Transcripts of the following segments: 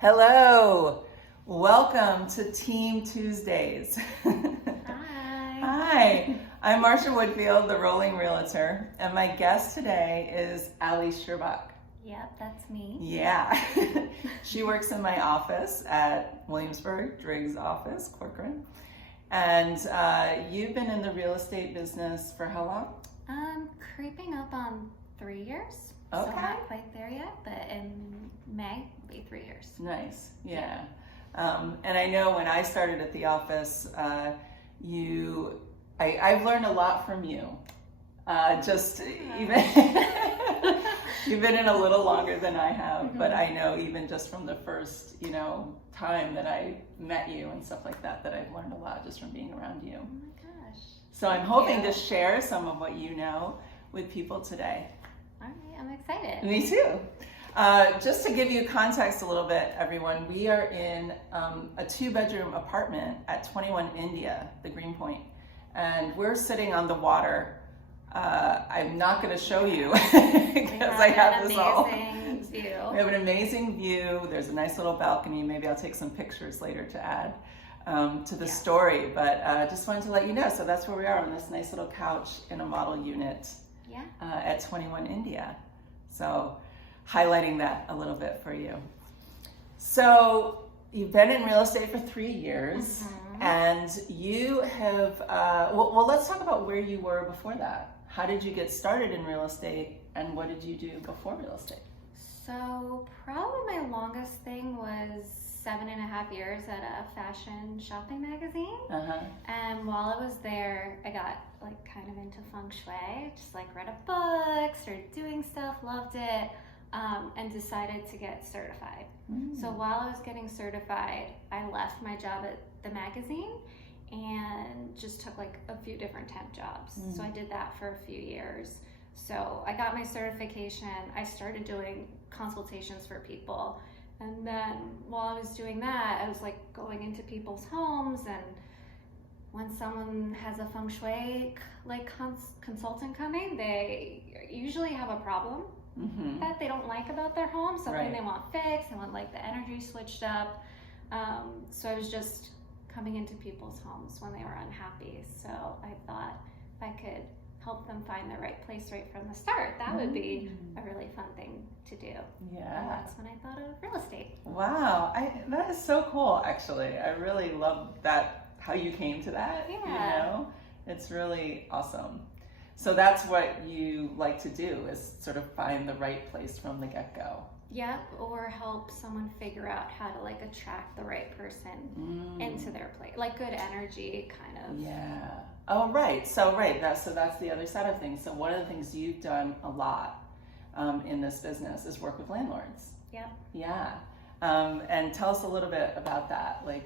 Hello, welcome to Team Tuesdays. Hi. Hi, I'm Marsha Woodfield, the Rolling Realtor, and my guest today is Ali Sherbach. Yep, that's me. Yeah, she works in my office at Williamsburg, Driggs office, Corcoran. And you've been in the real estate business for how long? Creeping up on 3 years. Okay. So not quite there yet, but in May will be 3 years. Nice, yeah. And I know when I started at the office, I've learned a lot from you. Even you've been in a little longer than I have, but I know even just from the first, time that I met you and stuff like that, I've learned a lot just from being around you. Oh my gosh. So I'm hoping to share some of what you know with people today. All right, I'm excited. Me too. Just to give you context a little bit, everyone, we are in a 2-bedroom apartment at 21 India, the Greenpoint, and we're sitting on the water. I'm not going to show you because I have this all. View. We have an amazing view. There's a nice little balcony. Maybe I'll take some pictures later to add to the story, but just wanted to let you know. So that's where we are, on this nice little couch in a model unit at 21 India. So highlighting that a little bit for you. So you've been in real estate for 3 years, and you have, well, let's talk about where you were before that. How did you get started in real estate, and what did you do before real estate? So probably my longest thing was 7.5 years at a fashion shopping magazine. And while I was there, I got kind of into Feng Shui, just read a book, started doing stuff, loved it, and decided to get certified. So while I was getting certified, I left my job at the magazine and just took a few different temp jobs. So I did that for a few years. So I got my certification. I started doing consultations for people. And then while I was doing that, I was going into people's homes, and when someone has a Feng Shui consultant coming, they usually have a problem that they don't like about their home, something they want fixed, they want the energy switched up. So I was just coming into people's homes when they were unhappy. So I thought if I could help them find the right place right from the start, that would be a really fun thing to do. Yeah. And that's when I thought of real estate. Wow, that is so cool, actually. I really love that, how you came to that. Yeah. It's really awesome. So that's what you like to do, is sort of find the right place from the get-go. Yep, or help someone figure out how to attract the right person into their place, good energy, kind of. Yeah. Oh, right. So that's the other side of things. So one of the things you've done a lot in this business is work with landlords. Yep. Yeah. And tell us a little bit about that. What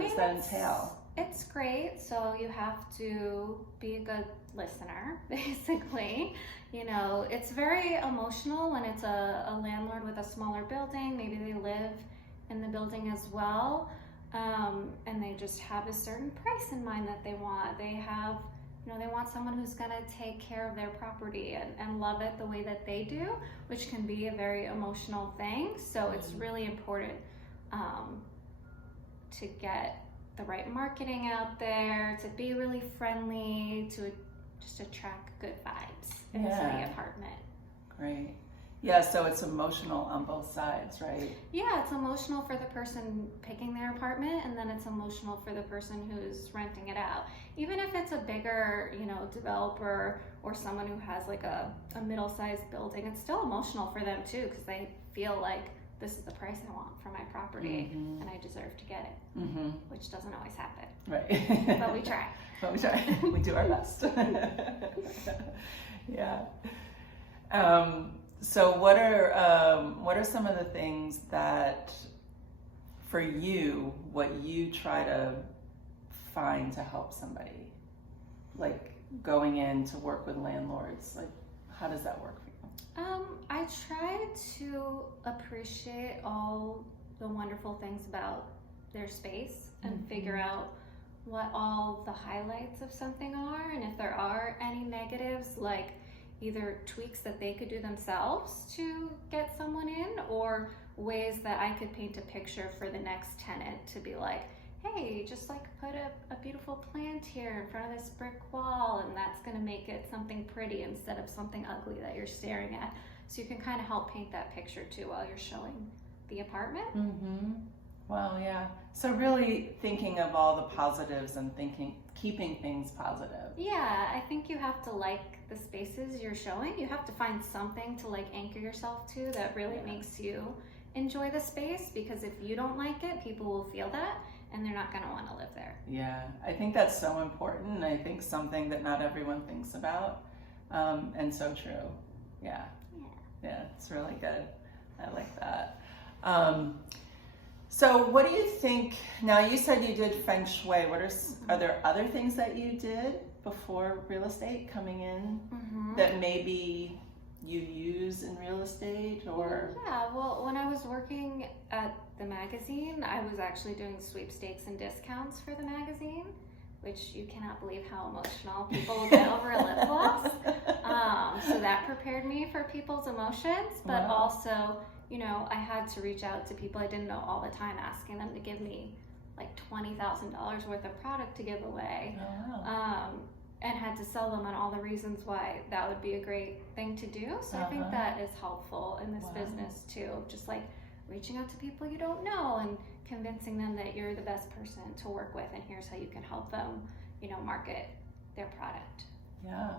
does that entail? It's great. So you have to be a good listener, basically. It's very emotional when it's a landlord with a smaller building. Maybe they live in the building as well. And they just have a certain price in mind that they want. They have, they want someone who's going to take care of their property and love it the way that they do, which can be a very emotional thing. So it's really important to get the right marketing out there, to be really friendly, to just attract good vibes into the apartment. Great. Yeah, so it's emotional on both sides, right? Yeah, it's emotional for the person picking their apartment, and then it's emotional for the person who's renting it out. Even if it's a bigger, developer or someone who has a middle-sized building, it's still emotional for them too, because they feel like this is the price I want for my property, and I deserve to get it, which doesn't always happen. Right. But we try. We do our best. Yeah. So what are some of the things that, for you, what you try to find to help somebody, going in to work with landlords? How does that work for you? I try to appreciate all the wonderful things about their space and figure out what all the highlights of something are, and if there are any negatives, either tweaks that they could do themselves to get someone in, or ways that I could paint a picture for the next tenant to be like, hey, just like put a beautiful plant here in front of this brick wall, and that's going to make it something pretty instead of something ugly that you're staring at. So you can kind of help paint that picture too while you're showing the apartment. Mm-hmm. Well, yeah. So really thinking of all the positives and keeping things positive. Yeah, I think you have to like the spaces you're showing. You have to find something to like anchor yourself to that really makes you enjoy the space, because if you don't like it, people will feel that and they're not going to want to live there. Yeah, I think that's so important. I think something that not everyone thinks about, and so true. Yeah, it's really good. I like that. So what do you think, now you said you did Feng Shui. Are there other things that you did before real estate coming in that maybe you use in real estate or? Yeah, well, when I was working at the magazine, I was actually doing sweepstakes and discounts for the magazine, which you cannot believe how emotional people will get over a lip gloss. So that prepared me for people's emotions, but also, you know, I had to reach out to people I didn't know all the time, asking them to give me like $20,000 worth of product to give away. Oh, wow. And had to sell them on all the reasons why that would be a great thing to do. So I think that is helpful in this business too. Just like reaching out to people you don't know and convincing them that you're the best person to work with, and here's how you can help them, you know, market their product. Yeah,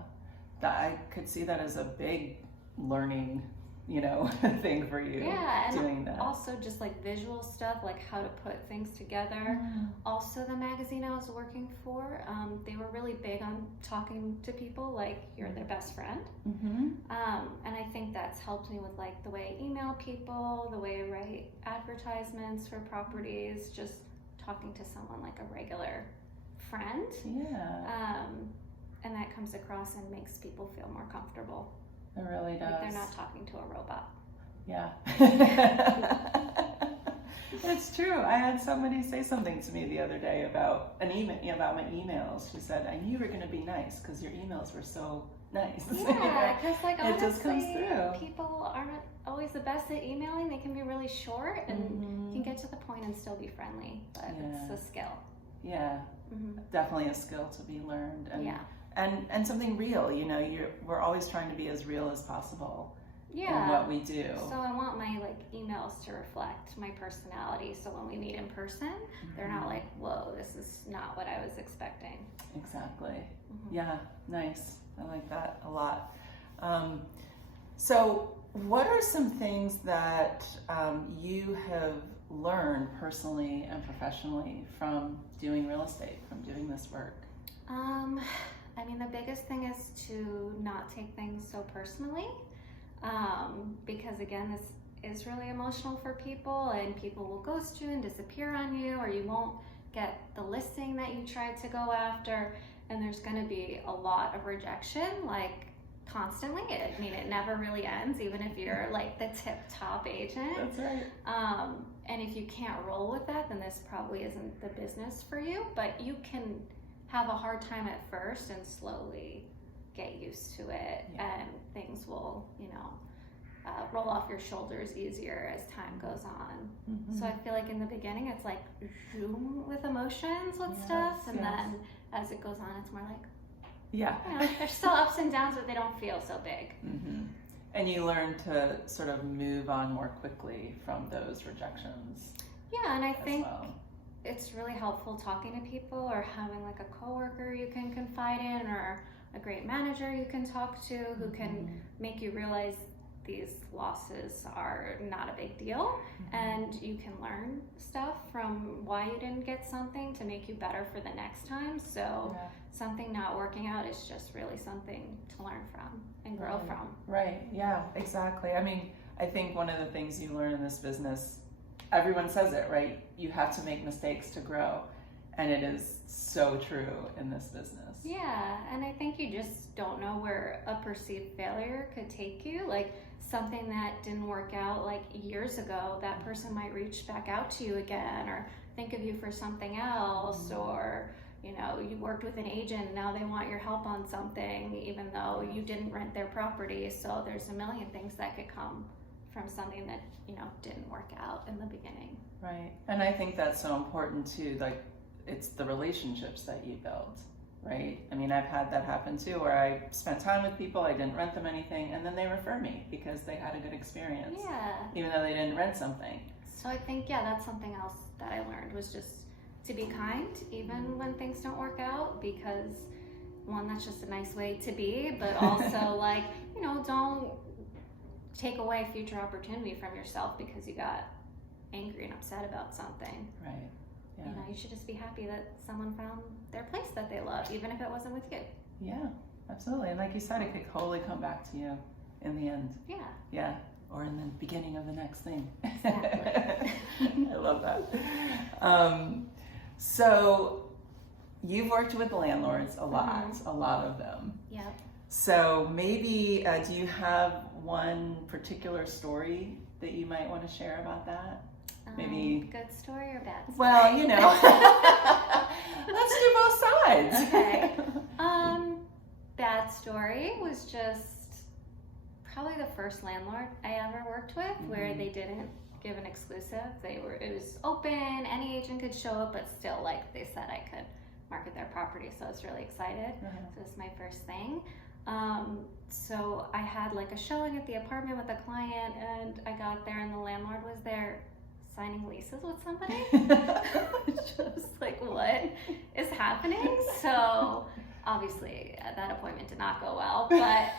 I could see that as a big learning, you know, thing for you. Yeah, and doing that. Also just like visual stuff, like how to put things together. Also, the magazine I was working for, they were really big on talking to people like you're their best friend. And I think that's helped me with like the way I email people, the way I write advertisements for properties, just talking to someone like a regular friend. Yeah. And that comes across and makes people feel more comfortable. It really does. Like they're not talking to a robot. Yeah. It's true. I had somebody say something to me the other day about an email, about my emails. She said, I knew you were going to be nice because your emails were so nice. Yeah, because like honestly, it just comes through. People aren't always the best at emailing. They can be really short and you can get to the point and still be friendly, but it's a skill. Yeah, definitely a skill to be learned. And and something real, you know, we're always trying to be as real as possible in what we do. So I want my like emails to reflect my personality, so when we meet in person, they're not like, whoa, this is not what I was expecting. Exactly. Yeah, nice. I like that a lot. So what are some things that you have learned personally and professionally from doing real estate, from doing this work? I mean, the biggest thing is to not take things so personally, because again, this is really emotional for people, and people will ghost you and disappear on you, or you won't get the listing that you tried to go after, and there's going to be a lot of rejection, like constantly. I mean, it never really ends, even if you're like the tip top agent. That's right. And if you can't roll with that, then this probably isn't the business for you, but you can have a hard time at first and slowly get used to it, and things will, you know, roll off your shoulders easier as time goes on. So I feel like in the beginning it's like zoom with emotions with stuff, and then as it goes on it's more like, you know, there's still ups and downs, but they don't feel so big. And you learn to sort of move on more quickly from those rejections. Yeah, and I think it's really helpful talking to people, or having like a coworker you can confide in, or a great manager you can talk to who can make you realize these losses are not a big deal, and you can learn stuff from why you didn't get something to make you better for the next time. So something not working out is just really something to learn from and grow from. Right, yeah, exactly. I mean, I think one of the things you learn in this business, everyone says it, right? You have to make mistakes to grow. And it is so true in this business. Yeah, and I think you just don't know where a perceived failure could take you. Like something that didn't work out like years ago, that person might reach back out to you again, or think of you for something else, or you know, you worked with an agent, now they want your help on something, even though you didn't rent their property. So there's a million things that could come from something that, didn't work out in the beginning. Right. And I think that's so important too. Like, it's the relationships that you build, right? I mean, I've had that happen too, where I spent time with people, I didn't rent them anything, and then they refer me because they had a good experience. Yeah. Even though they didn't rent something. So I think, that's something else that I learned, was just to be kind, even when things don't work out, because one, that's just a nice way to be, but also like, don't take away future opportunity from yourself because you got angry and upset about something. Right. Yeah. You should just be happy that someone found their place that they love, even if it wasn't with you. Yeah, absolutely. And like you said, it could totally come back to you in the end. Yeah. Yeah. Or in the beginning of the next thing. Exactly. I love that. So you've worked with landlords a lot of them. Yep. So maybe, do you have one particular story that you might want to share about that? Maybe good story or bad story? Well, let's do both sides. Okay. Bad story was just probably the first landlord I ever worked with, where they didn't give an exclusive. It was open, any agent could show up, but still, like, they said I could market their property, so I was really excited. So it was my first thing. So I had like a showing at the apartment with a client, and I got there and the landlord was there signing leases with somebody. Just like, what is happening? So obviously that appointment did not go well, but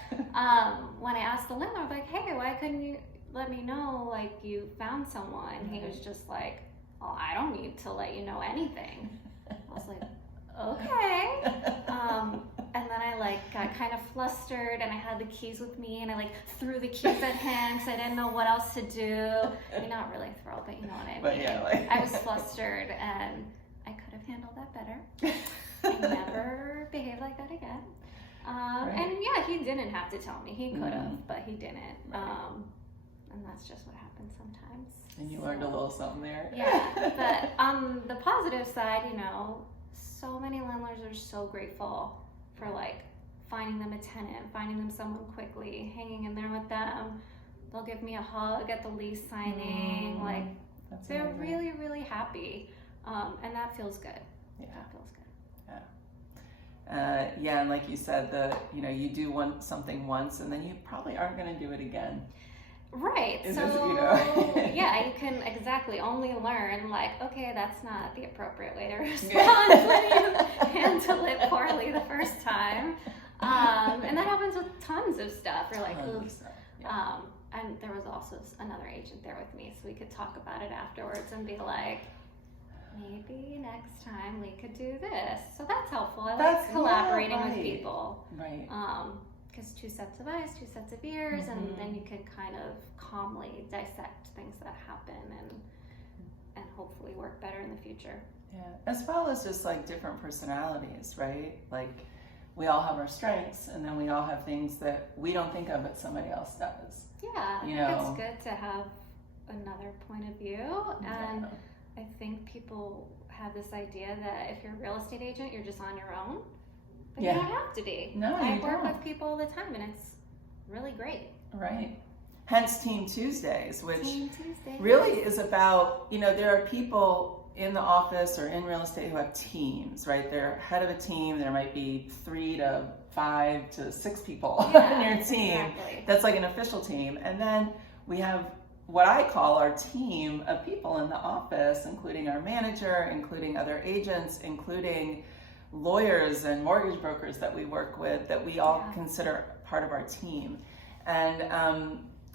when I asked the landlord, like, hey, why couldn't you let me know, like, you found someone? He was just like, well, I don't need to let you know anything. I was like, okay. And then I got kind of flustered, and I had the keys with me, and I threw the keys at him because I didn't know what else to do. I mean, not really thrilled, but you know what I mean. But yeah, I was flustered, and I could have handled that better. I never behaved like that again. And yeah, he didn't have to tell me. He could have, but he didn't. And that's just what happens sometimes. And you learned a little something there. Yeah, but on the positive side, so many landlords are so grateful for finding them a tenant, finding them someone quickly, hanging in there with them. They'll give me a hug at the lease signing. That's they're amazing. really, really happy. And that feels good. Yeah. That feels good. Yeah, and like you said, you do something once, and then you probably aren't going to do it again. Right. It's so, just, yeah, you can exactly only learn, okay, that's not the appropriate way to respond when you handle it poorly the first time. And that happens with tons of stuff. You're like, oops. Yeah. And there was also another agent there with me, so we could talk about it afterwards and be like, maybe next time we could do this. So that's helpful. I like collaborating with people. Right. Because 2 sets of eyes, 2 sets of ears, and then you can kind of calmly dissect things that happen and hopefully work better in the future. Yeah, as well as just different personalities, right? We all have our strengths, and then we all have things that we don't think of but somebody else does. Yeah, I think it's good to have another point of view, and I think people have this idea that if you're a real estate agent, you're just on your own. But you don't have to be. No, I work with people all the time, and it's really great. Right. Hence Team Tuesdays, which Team Tuesdays. really is about, there are people in the office or in real estate who have teams, right? They're head of a team. There might be 3 to 5 to 6 people on your team. Exactly. That's like an official team. And then we have what I call our team of people in the office, including our manager, including other agents, including lawyers and mortgage brokers that we work with, that we all consider part of our team. And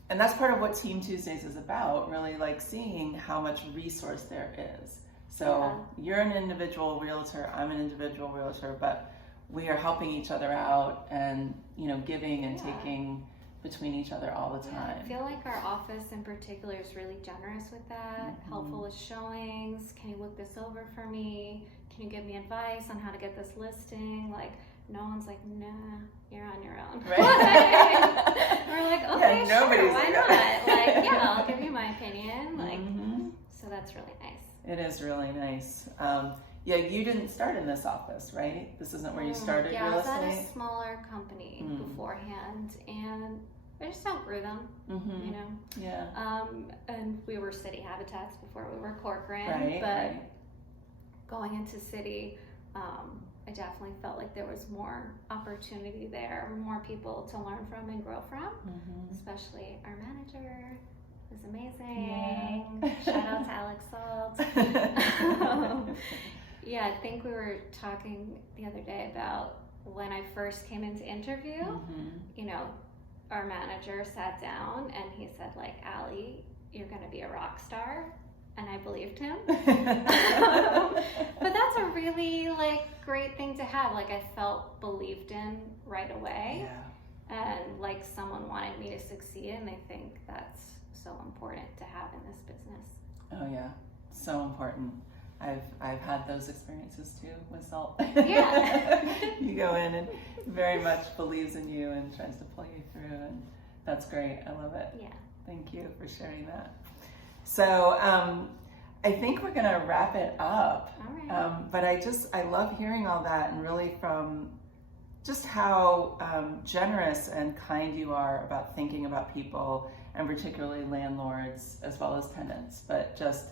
that's part of what Team Tuesdays is about, really seeing how much resource there is. So you're an individual realtor, I'm an individual realtor, but we are helping each other out and, giving and taking between each other all the time. I feel like our office in particular is really generous with that, helpful with showings. Can you look this over for me? Can you give me advice on how to get this listing? No one's like, nah, you're on your own. Right. We're like, okay, sure, why not? I'll give you my opinion. So that's really nice. It is really nice. You didn't start in this office, right? This isn't where you started real estate? I was at a smaller company beforehand, and I just outgrew them, you know. Yeah. And we were city habitats before we were Corcoran, right, but right. going into city, I definitely felt like there was more opportunity there, more people to learn from and grow from, especially our manager was amazing. Yeah. Shout out to Alex Salt. Yeah, I think we were talking the other day about when I first came into interview, you know, our manager sat down and he said, like, Allie, you're going to be a rock star. And I believed him. But that's a really, like, great thing to have. Like, I felt believed in right away. Yeah. And, like, someone wanted me to succeed, and I think that's so important to have in this business. Oh, yeah. So important. I've had those experiences too with Salt. Yeah. You go in and very much believes in you and tries to pull you through, and that's great. I love it. Yeah. Thank you for sharing that. So I think we're gonna wrap it up. All right. But I love hearing all that, and really from just how generous and kind you are about thinking about people, and particularly landlords as well as tenants, but just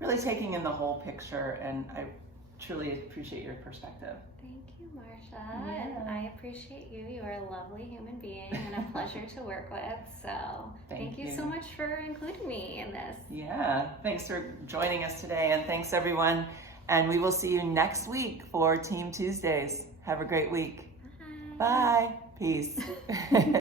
really taking in the whole picture, and I truly appreciate your perspective. Thank you, Marsha. Yeah. And I appreciate you. You are a lovely human being and a pleasure to work with. So thank you so much for including me in this. Yeah, thanks for joining us today, and thanks everyone. And we will see you next week for Team Tuesdays. Have a great week. Bye. Bye. Peace.